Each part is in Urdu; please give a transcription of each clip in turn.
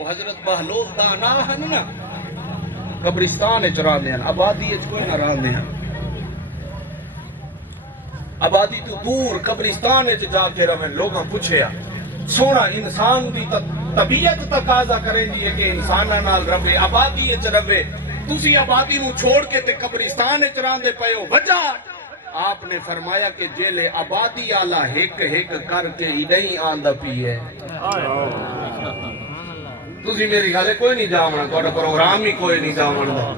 وہ حضرت بہلول دانا ہن نا قبرستان وچ رہندے ہیں، آبادی وچ کوئی نہ رہندے ہیں، آبادی تو دور قبرستان وچ جا کے رہے لوگاں پوچھیا سونا انسان دی طبیعت تقاضا کریں دی ہے کہ انساناں نال رہے آبادی وچ رہے تسی آبادی نو چھوڑ کے تے قبرستان وچ رہندے پئے ہو وجہ آپ نے فرمایا کہ جیلے آبادی آلہ ہک ہک کر کے ہی نہیں آندا پی ہے تسی میری گل کوئی نہیں جاونا تہاڈا پروگرام ہی کوئی نہیں جاونا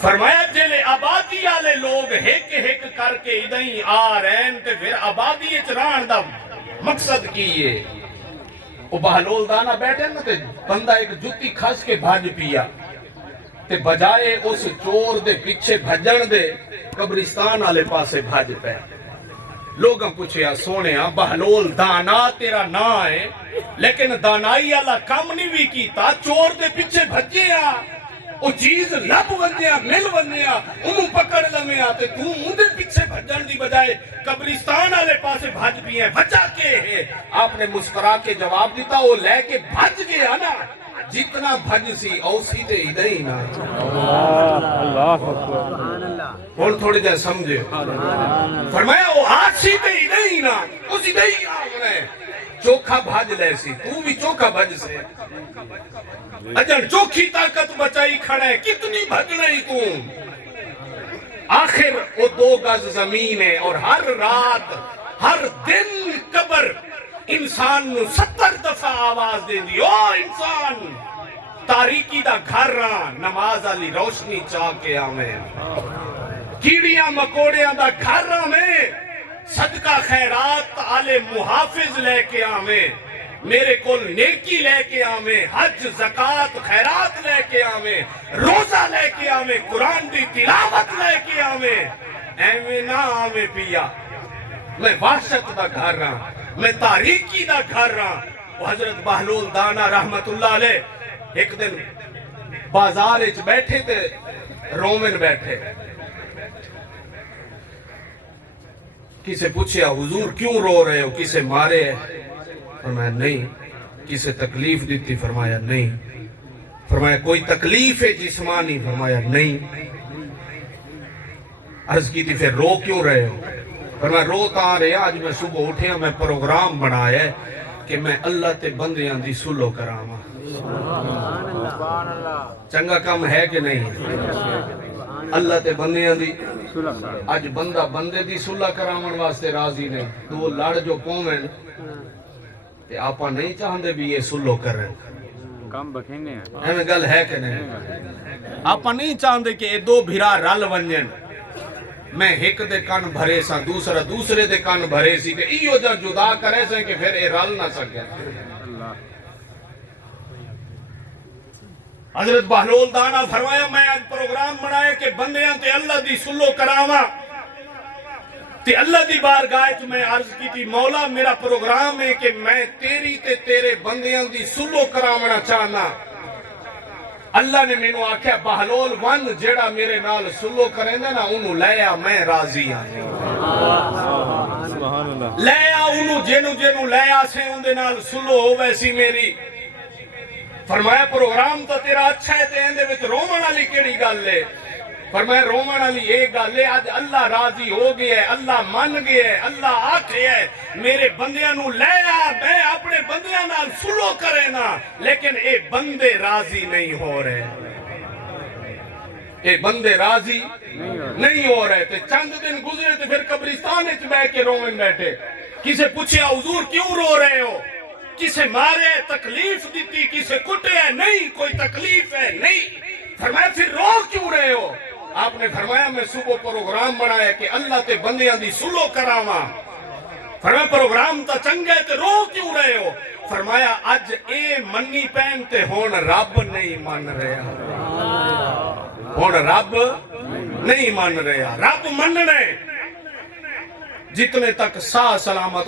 فرمایا جیلے آبادی آلے لوگ ہک ہک کر کے ادھا ہی آ رہے ہیں تے پھر آبادی چران دا مقصد کی ہے وہ بہلول دانا بیٹھے نا تے بندہ ایک جتی کھس کے بھاج پیا تے بجائے اس چور دے پیچھے بھجن دے قبرستان آلے پاسے بھاج پہ لوگاں پوچھیا سونیا بہلول دانا تیرا نا ہے لیکن دانائی آلہ کم نہیں بھی کیتا چور دے پیچھے بھجیا وہ چیز لب ونیا مل ونیا انہوں پکڑ لمیا تے تو مندے پیچھے بھجن دی بجائے قبرستان آلے پاسے بھج بھی ہیں بچا کے ہے آپ نے مسکرا کے جواب دیتا وہ لے کے بھج گیا نا جتنا بھج سی او سیدھے ادھے ہی نا اللہ اکبر اور تھوڑے جائے سمجھے فرمایا وہ ہاتھ سیدھے ادھے ہی نا اس ادھے ہی آگنا ہے چوکھا بھج لے سی تو بھی چوکھا بھج سے اجن چوکھی طاقت بچائی کھڑے کتنی بھجنا ہی تم آخر وہ 2 گز زمین ہے اور ہر رات ہر دن قبر انسان نو 70 دفعہ آواز دیں دی او انسان تاریکی دا گھر رہا نماز علی روشنی چاہ کے آمیں کیڑیاں مکوڑیاں دا گھر رہا میں صدقہ خیرات آلے محافظ لے کے آمیں میرے کول نیکی لے کے آمیں حج زکاة خیرات لے کے آمیں روزہ لے کے آمیں قرآن دی تلاوت لے کے آمیں ایویں نہ آمیں پیا میں وحشت دا گھر رہا میں تاریکی دا گھر رہا وہ حضرت بہلول دانا رحمت اللہ علیہ ایک دن بازار اچ بیٹھے تھے رومن بیٹھے کسے پوچھیا حضور کیوں رو رہے ہو کسے مارے ہیں فرمایا نہیں کسے تکلیف دیتی فرمایا نہیں فرمایا کوئی تکلیف ہے جسمانی فرمایا نہیں عرض کی تھی پھر رو کیوں رہے ہو فرمایا رو تا رہے آج میں صبح اٹھیا میں پروگرام بنایا ہے کہ میں اللہ تے بندیاں دی سلو کراما چنگا کام ہے کہ نہیں اللہ تے بندیاں دی آج بندہ بندے دی سلح کرامن واسطے راضی نہیں تو لڑ جو پومن تے آپا نہیں چاہندے بھی یہ سلو کر رہے کام بکھینے ہیں ہمیں گل ہے کہ نہیں آپا نہیں چاہندے کہ یہ 2 بھرا رل ونجن میں ایک دے کان بھرے سا دوسرا دوسرے دے کان بھرے سی تے ایو جا جدا کرے سے کہ پھر اے رل نہ سکے حضرت بہلول دانا فرمایا میں آج پروگرام بنایا کہ بندیاں تے اللہ دی سلو کراما تے اللہ دی بارگاہ وچ میں عرض کی تھی مولا میرا پروگرام ہے کہ میں تیری تے تیرے بندیاں دی سلو کرامنا چاہنا اللہ نے میں نو آکھیا بہلول ون جیڑا میرے نال سلو کریں دے نا انہوں لے آ میں راضی ہاں لے آ انہوں جنو لے آ سے ان دے نال سلو ہو ویسی میری فرمایا پروگرام تو تیرا اچھا ہے تے اندے وچ رومن والی کیڑی گل ہے فرمایا رومن والی ایک گل ہے آج اللہ راضی ہو گیا ہے اللہ من گیا ہے اللہ آکھے ہے میرے بندیاں نو لے آ میں اپنے بندیاں نال سلو کرے نا لیکن اے بندے راضی نہیں ہو رہے اے بندے راضی نہیں ہو رہے تے چند دن گزرے تے پھر قبرستان وچ بیٹھ کے رومن بیٹھے کسے پوچھیا حضور کیوں رو رہے ہو کسے مارے تکلیف دیتی کسے کٹے ہے نہیں کوئی تکلیف ہے نہیں فرمایا پھر رو کیوں رہے ہو آپ نے فرمایا میں صبح پروگرام بنایا کہ اللہ تے بندیاں دی سلو کراما فرمایا پروگرام تا چنگا ہے تے رو کیوں رہے ہو فرمایا اج اے منی پہن تے ہون رب نہیں مان رہا ہون رب نہیں مان رہا رب مننے جتنے تک سا سلامت